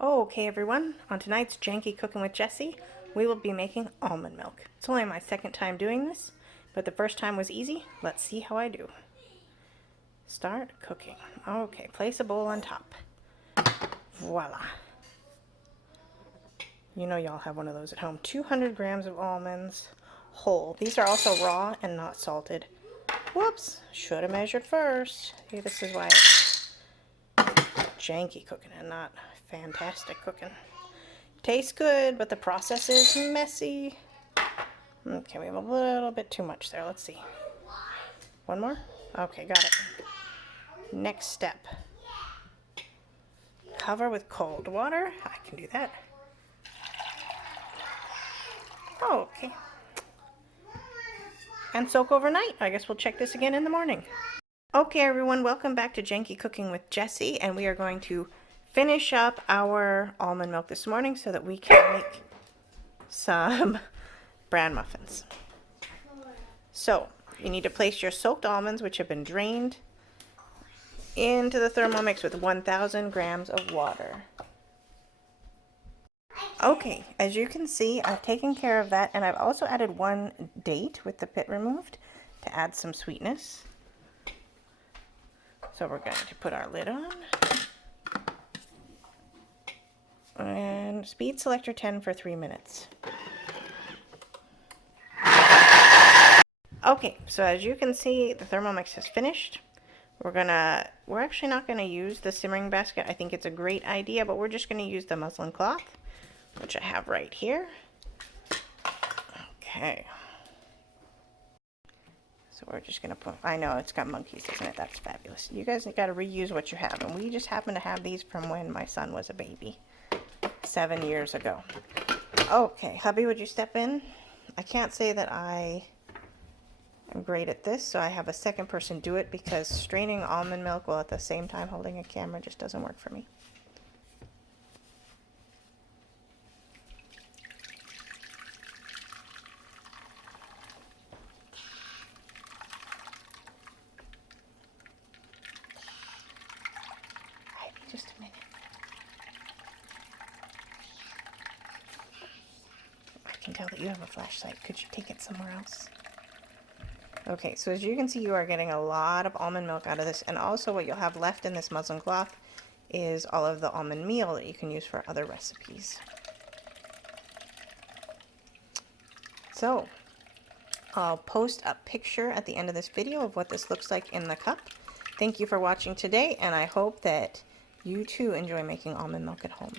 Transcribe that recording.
Okay everyone, on tonight's Janky Cooking with Jessie, we will be making almond milk. It's only my second time doing this, but the first time was easy. Let's see how I do. Start cooking. Okay, place a bowl on top. Voila. You know y'all have one of those at home. 200 grams of almonds, whole. These are also raw and not salted. Whoops, should have measured first. See, this is why it's janky cooking and not fantastic cooking. Tastes good, but the process is messy. Okay, we have a little bit too much there. Let's see. One more? Okay, got it. Next step. Cover with cold water. I can do that. Okay. And soak overnight. I guess we'll check this again in the morning. Okay, everyone, welcome back to Janky Cooking with Jessie, and we are going to finish up our almond milk this morning so that we can make some bran muffins. So you need to place your soaked almonds, which have been drained, into the Thermomix with 1,000 grams of water. Okay, as you can see, I've taken care of that, and I've also added one date with the pit removed to add some sweetness. So we're going to put our lid on. And speed selector 10 for 3 minutes. Okay, so as you can see, the Thermomix is finished. We're actually not gonna use the simmering basket. I think it's a great idea, but we're just gonna use the muslin cloth, which I have right here. Okay. So we're just gonna put, I know it's got monkeys, isn't it? That's fabulous. You guys gotta reuse what you have, and we just happen to have these from when my son was a baby, 7 years ago. Okay, hubby, would you step in? I can't say that I'm great at this, so I have a second person do it because straining almond milk while at the same time holding a camera just doesn't work for me. Just a minute. I can tell that you have a flashlight. Could you take it somewhere else? Okay, so as you can see, you are getting a lot of almond milk out of this, and also what you'll have left in this muslin cloth is all of the almond meal that you can use for other recipes. So I'll post a picture at the end of this video of what this looks like in the cup. Thank you for watching today, and I hope that you too enjoy making almond milk at home.